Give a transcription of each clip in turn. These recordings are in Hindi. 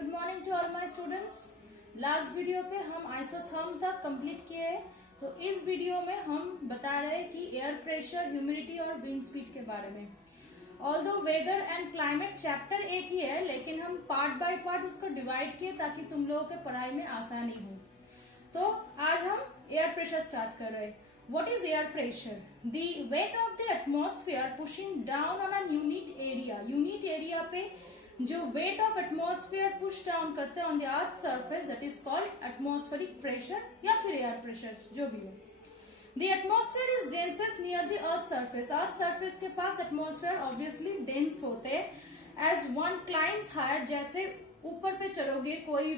Good morning to all my students. Last video पे हम आइसोथर्म तक कंप्लीट किए हैं, तो इस वीडियो में हम बता रहे हैं कि एयर प्रेशर, ह्यूमिडिटी और विंड स्पीड के बारे में। Although weather and climate chapter एक ही है, लेकिन हम पार्ट बाय पार्ट उसको डिवाइड किए ताकि तुम लोगों के पढ़ाई में आसानी हो। तो आज हम एयर प्रेशर स्टार्ट कर रहे हैं। What is air pressure? The weight of the atmosphere pushing down on a unit area. Unit area पे जो weight of atmosphere push down करते हैं on the earth surface, that is called atmospheric pressure या फिर air pressure, जो भी हो। The atmosphere is densest near the earth surface. Earth surface के पास atmosphere obviously dense होते हैं। As one climbs higher, जैसे ऊपर पे चढ़ोगे, कोई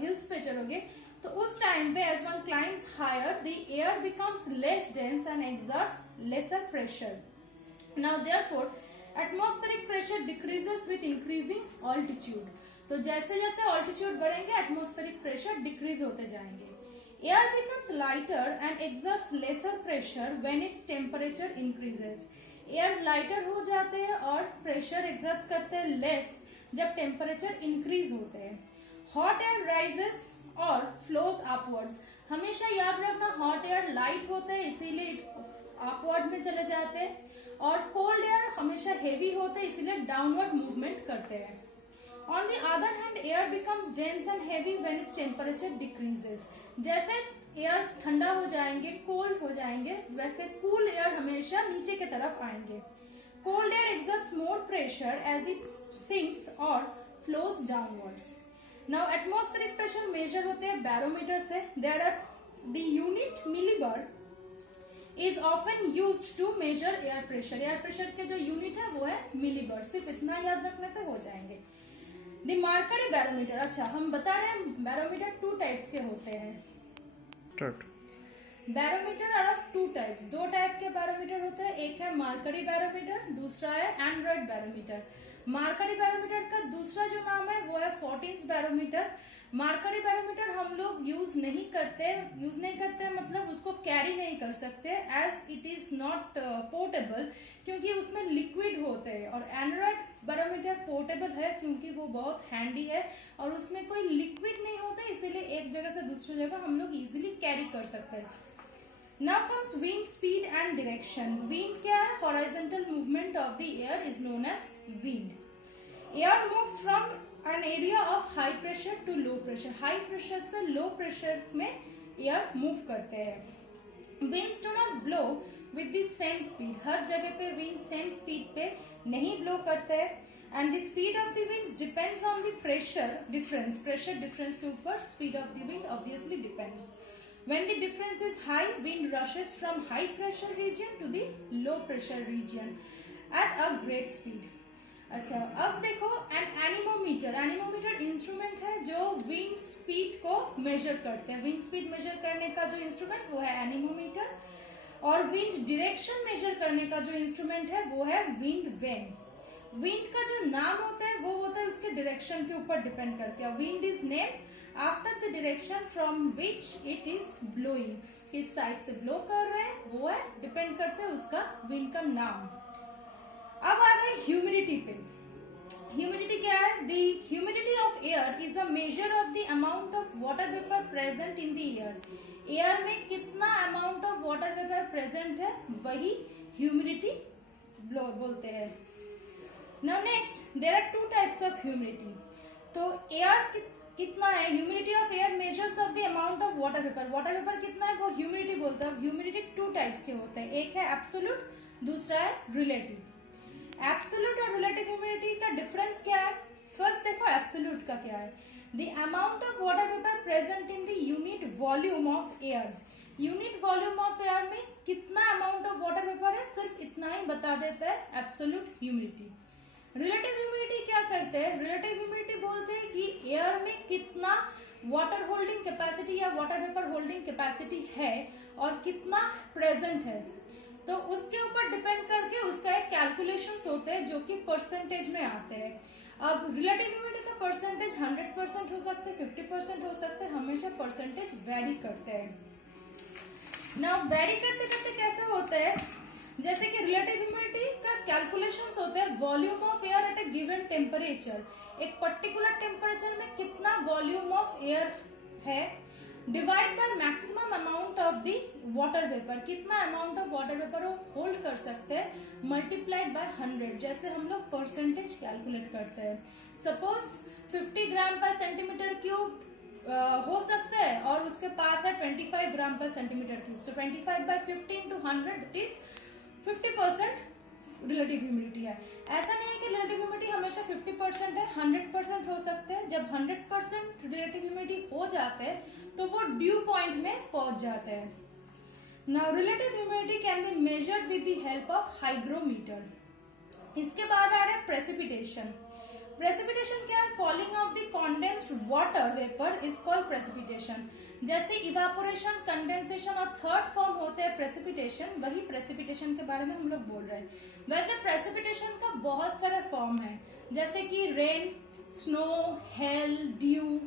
hills पे चढ़ोगे, तो उस टाइम पे as one climbs higher, the air becomes less dense and exerts lesser pressure. Now therefore, atmospheric pressure decreases with increasing altitude. तो जैसे जैसे altitude बढ़ेंगे, atmospheric pressure decrease होते जाएंगे. Air becomes lighter and exerts lesser pressure when its temperature increases. Air lighter हो जाते हैं और pressure exerts करते हैं less जब temperature increase होते हैं. Hot air rises और फ्लोज अपवर्ड्स। हमेशा याद रखना, हॉट एयर लाइट होते हैं इसीलिए अपवर्ड में चले जाते हैं, और कोल्ड एयर हमेशा हेवी होते हैं इसीलिए डाउनवर्ड मूवमेंट करते हैं। On the other hand, air becomes dense and heavy when its temperature decreases. जैसे एयर ठंडा हो जाएंगे, कोल्ड हो जाएंगे, वैसे कूल एयर हमेशा नीचे की तरफ आएंगे। Cold air exerts more pressure as it sinks और flows downwards. Now atmospheric pressure measure होते हैं बैरोमीटर से। There are the unit millibar is often used to measure air pressure. Air pressure के जो यूनिट है वो है मिलीबर। सिर्फ इतना याद रखने से हो जाएंगे। The mercury barometer, अच्छा हम बता रहे हैं बैरोमीटर 2 टाइप्स के होते हैं। Barometer are of 2 types. 2 type के बैरोमीटर होते हैं, एक है मर्करी बैरोमीटर, दूसरा है एंड्रॉइड बैरोमीटर। मर्करी बैरोमीटर का दूसरा जो नाम है वो है फोर्टिन्स बैरोमीटर। मर्करी बैरोमीटर हम लोग यूज नहीं करते मतलब उसको कैरी नहीं कर सकते, as it is not portable, क्योंकि उसमें लिक्विड होते हैं। और एंड्रॉइड बैरोमीटर पोर्टेबल है क्योंकि वो बहुत हैंडी है और उसमें कोई लिक्विड नहीं होता, इसीलिए एक जगह से दूसरी जगह हम लोग इजिली कैरी कर सकते हैं। Now comes wind speed and direction. Wind क्या है? Horizontal movement of the air is known as wind. Air moves from an area of high pressure to low pressure. High pressure से low pressure में air move करते हैं। Winds do not blow with the same speed. हर जगह पे wind same speed पे नहीं blow करते हैं। And the speed of the winds depends on the pressure difference. Pressure difference के ऊपर speed of the wind obviously depends. When the difference is high, wind rushes from high pressure region to the low pressure region at a great speed. अच्छा, अब देखो एनीमोमीटर इंस्ट्रूमेंट है जो विंड स्पीड को मेजर करते हैं। विंड स्पीड मेजर करने का जो इंस्ट्रूमेंट वो है एनीमोमीटर, और विंड डायरेक्शन मेजर करने का जो इंस्ट्रूमेंट है वो है विंड वेन। विंड का जो नाम होता है वो होता है उसके डायरेक्शन के ऊपर डिपेंड करके। Wind is named after the direction from which it is blowing. किस साइड से ब्लो कर रहे हैं वो है डिपेंड करते हैं उसका विंड का नाम। अब आ रहे हैं ह्यूमिडिटी पे। ह्यूमिडिटी क्या है? The humidity of air is a major of the amount of water vapour present in the air. Air में कितना amount of water vapour present है वही ह्यूमिडिटी बोलते हैं। Now next, there are 2 types of humidity. तो एयर कितना है? Humidity of air measures of the amount of water vapour. Water vapour कितना है वो ह्यूमिडिटी बोलते हैं। ह्यूमिडिटी 2 टाइप्स के होते हैं, एक है एब्सोल्यूट, दूसरा है रिलेटिव। एब्सोल्यूट और रिलेटिव ह्यूमिडिटी का डिफरेंस क्या है? फर्स्ट देखो एब्सोल्यूट का क्या है। The amount of water vapour present in the unit volume of air. Unit volume of air में कितना अमाउंट ऑफ वाटर वेपर है, सिर्फ इतना ही बता देता है एब्सोल्यूट ह्यूमिडिटी। रिलेटिव ह्यूमिडिटी क्या करते हैं? रिलेटिव ह्यूमिडिटी बोलते हैं कि एयर में कितना वाटर होल्डिंग कैपेसिटी या वाटर वेपर होल्डिंग कैपेसिटी है और कितना प्रेजेंट है, तो उसके ऊपर डिपेंड करके उसका एक कैलकुलेशंस होते हैं जो कि परसेंटेज में आते हैं। अब रिलेटिव ह्यूमिडिटी का परसेंटेज 100% हो सकते हैं, 50% हो सकते हैं, हमेशा परसेंटेज वेरी करते हैं। नाउ वेरी करते करते कैसे होता है? जैसे कि रिलेटिव ह्यूमिडिटी का कैलकुलेशंस होते हैं volume of air at A given temperature. एक पर्टिकुलर टेम्परेचर में वॉल्यूम ऑफ एयर है divide by maximum amount of the water vapour, कितना अमाउंट ऑफ वाटर वेपर वो होल्ड कर सकते हैं, मल्टीप्लाइड बाय 100, जैसे हम लोग परसेंटेज कैलकुलेट करते हैं। सपोज 50 ग्राम पर सेंटीमीटर क्यूब हो सकता है और उसके पास है 25 ग्राम पर centimetre cube, so 25 by 50 into 100 it is 50% relative humidity है। ऐसा नहीं है कि रिलेटिव ह्यूमिडिटी हमेशा 50% है, 100% हो सकते हैं। जब 100% रिलेटिव ह्यूमिडिटी हो जाते हैं तो वो ड्यू पॉइंट में पहुंच जाते हैं। Now relative humidity can be measured with the help of hygrometer. इसके बाद आ रहा है प्रेसिपिटेशन। प्रेसिपिटेशन क्या है? Falling of the condensed water vapour is called precipitation. जैसे इवापोरेशन, कंडेंसेशन और थर्ड फॉर्म होते हैं प्रेसिपिटेशन, वही प्रेसिपिटेशन के बारे में हम लोग बोल रहे हैं। वैसे प्रेसिपिटेशन का बहुत सारे फॉर्म है, जैसे कि rain, snow, hail, dew,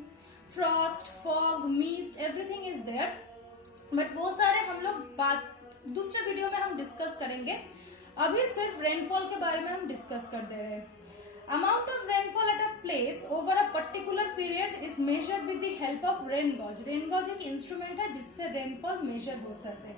frost, fog, mist, everything is there, but वो सारे हम लोग बात दूसरे वीडियो में हम डिस्कस करेंगे। अभी सिर्फ रेनफॉल के बारे में हम डिस्कस कर दे रहे हैं। Amount of rainfall at a place over a particular period is measured with the help of rain gauge. Rain gauge एक इंस्ट्रूमेंट है जिससे रेनफॉल मेजर हो सकते हैं,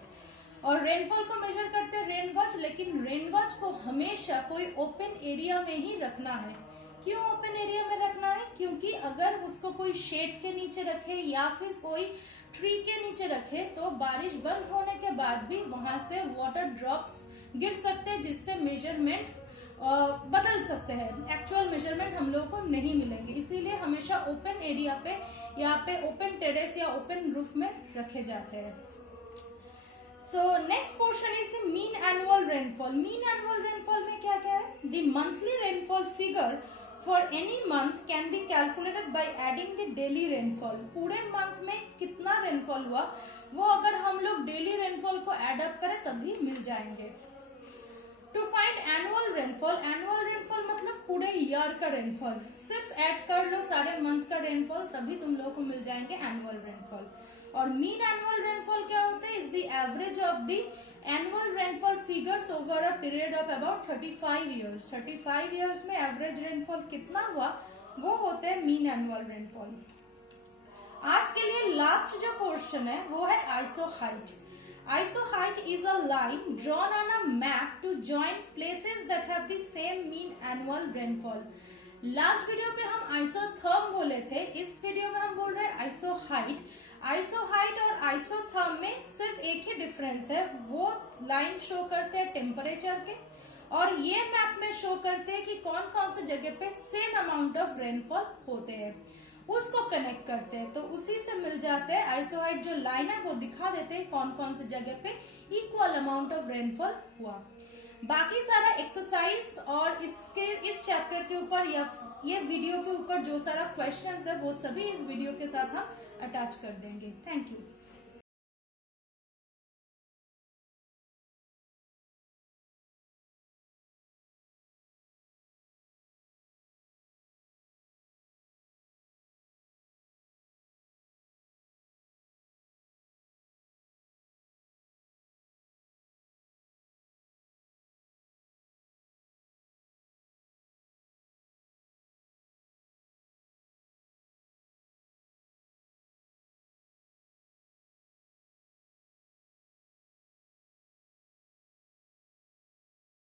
और रेनफॉल को मेजर करते हैं रेन गॉज, लेकिन रेन गॉज को हमेशा कोई ओपन एरिया में ही रखना है। क्यों ओपन एरिया में रखना है? क्योंकि अगर उसको कोई शेड के नीचे रखे या फिर कोई ट्री के नीचे रखे तो बारिश बंद होने के बाद भी वहां से वाटर ड्रॉप्स गिर सकते हैं, जिससे मेजरमेंट बदल सकते हैं, एक्चुअल मेजरमेंट हम लोगों को नहीं मिलेंगे। इसीलिए हमेशा ओपन एरिया पे, यहाँ पे ओपन टेरेस या ओपन रूफ में रखे जाते हैं। So next portion is the mean annual rainfall. Mean annual rainfall में क्या क्या है? The monthly rainfall figure for any month can be calculated by adding the daily rainfall. पूरे मंथ में कितना रेनफॉल हुआ वो अगर हम लोग डेली रेनफॉल को एड अप करें तभी मिल जाएंगे। To find annual rainfall, annual rainfall मतलब पूरे ईयर का रेनफॉल, सिर्फ ऐड कर लो सारे मंथ का रेनफॉल तभी तुम लोगों को मिल जाएंगे एनुअल रेनफॉल। और मीन एनुअल रेनफॉल क्या होता है? Is the average of the annual rainfall figures over a period of about 35 years. 35 years में एवरेज रेनफॉल कितना हुआ वो होते हैं मीन एनुअल रेनफॉल। आज के लिए लास्ट जो पोर्शन है वो है isohyet. Isoheight is a line drawn on a map to join places that have the same mean annual rainfall. Last video पे हम आइसोथर्म बोले थे, इस वीडियो में हम बोल रहे हैं आइसोहाइट। आइसोहाइट और आइसोथर्म में सिर्फ एक ही डिफरेंस है, वो लाइन शो करते हैं टेम्परेचर के, और ये मैप में शो करते हैं कि कौन कौन से जगह पे सेम अमाउंट ऑफ रेनफॉल होते हैं, उसको कनेक्ट करते हैं। तो उसी से मिल जाते हैं आइसोहाइट जो लाइन है वो दिखा देते हैं कौन कौन से जगह पे इक्वल अमाउंट ऑफ रेनफॉल हुआ। बाकी सारा एक्सरसाइज और इस चैप्टर के ऊपर या ये वीडियो के ऊपर जो सारा क्वेश्चंस है वो सभी इस वीडियो के साथ हम अटैच कर देंगे। Thank you.